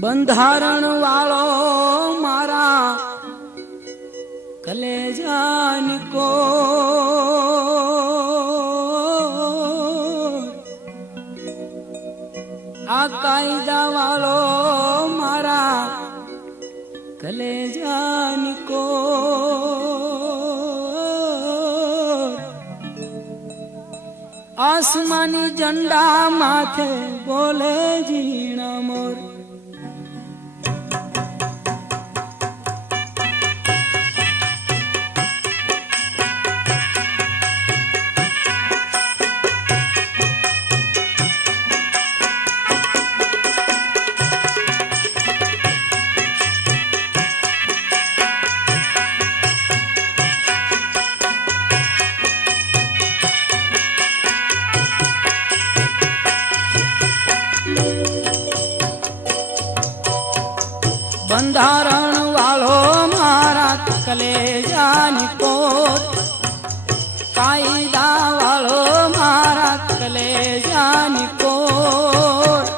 બંધારણ વાળો મારા કલેજાની કો આ કાયદા વાળો મારા કલેજાની કો આસમાની ઝંડા માથે બોલે ઝીણા મોર બંધારણ વાળો મારા કલેજાની કોટ કાયદા વાળો મારા કલેજાની કોટ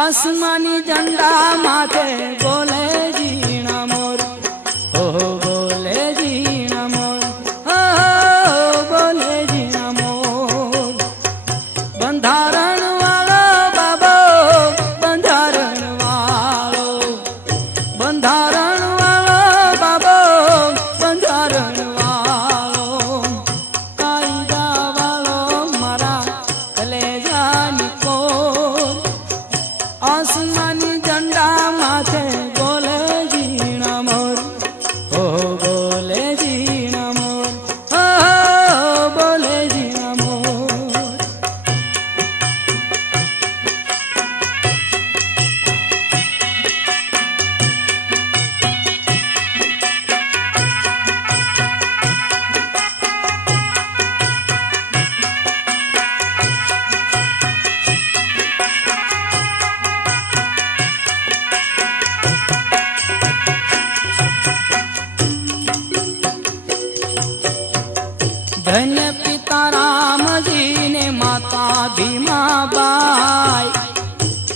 આસમાની ઝંડા માથે બોલે ઝીણા મોર હો બોલે ઝીણા મોર હો બોલે ઝીણા મોર બંધારણ વાળો બાબો બંધારણ વાળો બંધારણ વાળો બાબો બંધારણ વાળો કાયદા વાળો મારા કલેજાની કોર આસમાની ઝંડા માથે બોલે ઝીણા મોર હો બોલે ઝીણા મોર હો બોલે ઝીણા મોર ધન્ય પિતા રામજી ને માતા ભીમાબાઈ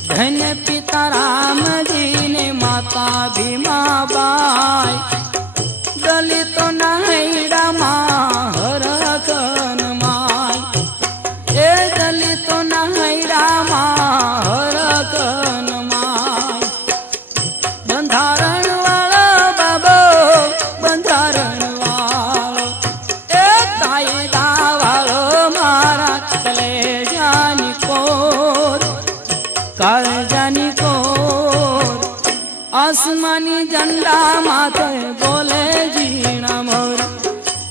ધન્ય પિતા રામજી ને માતા ભીમાબાઈ દલિતો ના હૈડામાં હરખન માય એ દલિતો ના હૈડામાં હરખન માય બંધારણ વાળો બાબો બંધારણ વાળો એ કાયદા વાળો મારા કલેજાની કોર કાળજાની કોર આસમાની ઝંડા માથે બોલે ઝીણા મોર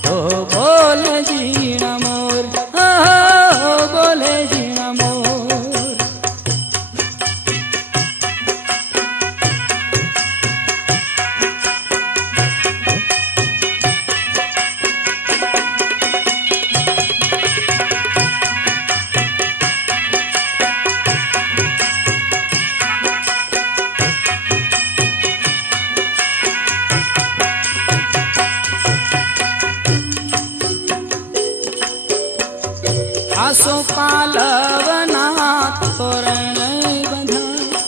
હો બોલે ઝીણા મોર હો બોલે ઝીણા મોર આસો પાલવના તોરણ બંધાય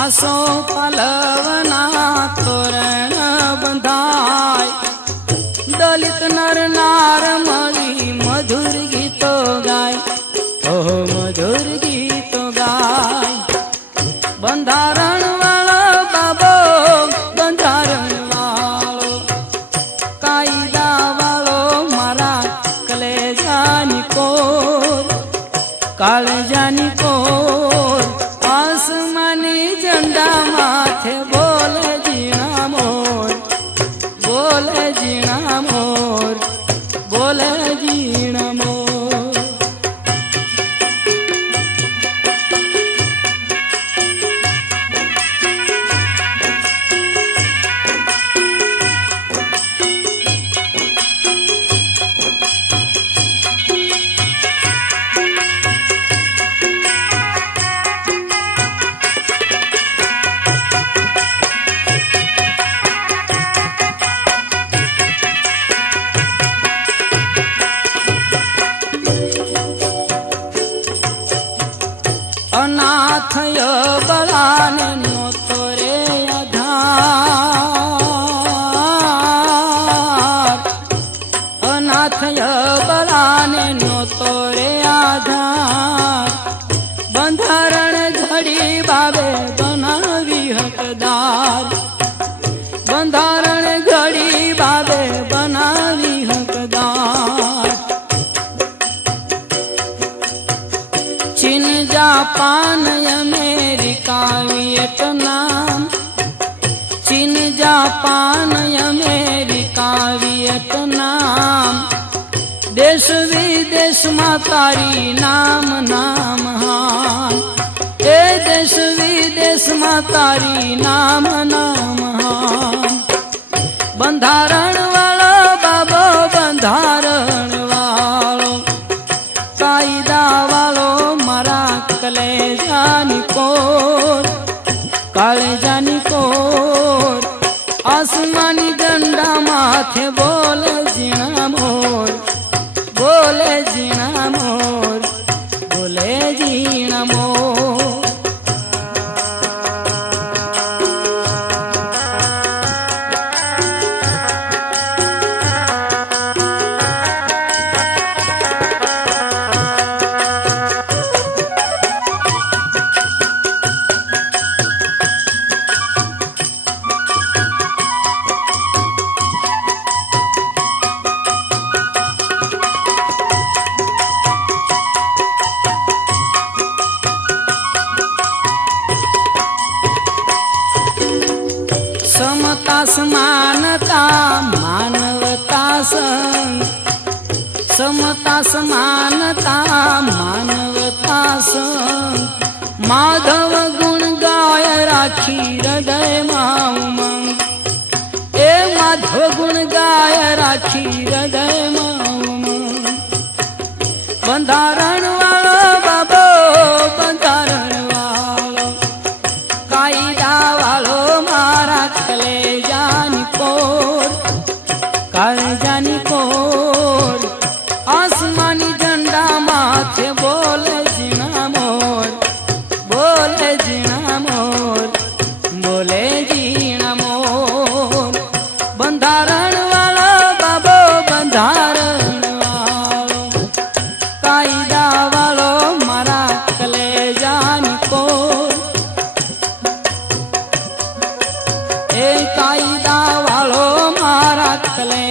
આસો પાલવના તોરણ બંધાય દલિત નર નાર મળી મધુર ગીતો ગાય ઓહો મધુર ગીતો ગાય બંધારણ વાળો બાબો બંધારણ વાળો કાયદા વાળો મારા કલેજાની કોર કાળજાની કોર આસમાની ઝંડા માથે બોલે ઝીણા મોર બોલે ઝીણા મોર બોલે ઝીણા મોર બંધારણ ઘડી બાબે બનાવી હકદાર. ચીન જાપાન અમેરિકા વિયેટનામ, ચીન જાપાન અમેરિકા વિયેટનામ, દેશ વિદેશમાં તારી નામ નામ હાન. એ દેશ વિદેશમાં તારી નામ નામ હાન. બંધારણ વાળો બાબો બંધારણ વાળો, કાયદા વાળો મારા કલેજાની કોર, કાળજાની કોર. આસમાની ગંડા માથે બોલે ઝીણા મોર, બોલે ઝીણા મોર, બોલે ઝીણા મોર. समता समानता मानवता संग, समता समानता मानवता संग. माधव गुण गाय राखी हृदयમાં ઉમંગ. એ માધવ ગુણ ગાય રાખી હૃદયમાં ઉમંગ. બંધારણ વાળો બાબો બંધારણ વાળો, કાયદા વાળો મારા કલેજાની કોર, કાળજાની કોર. આસમાની ઝંડા માથે બોલે ઝીણા મોર, બોલે ઝીણા મોર, બોલે ઝીણા મોર. બંધારણ વાળો બાબો બંધારણ વાળો, કાયદા વાળો મારા કલેજાની કોર. એ કાયદા વાળો મારા કલે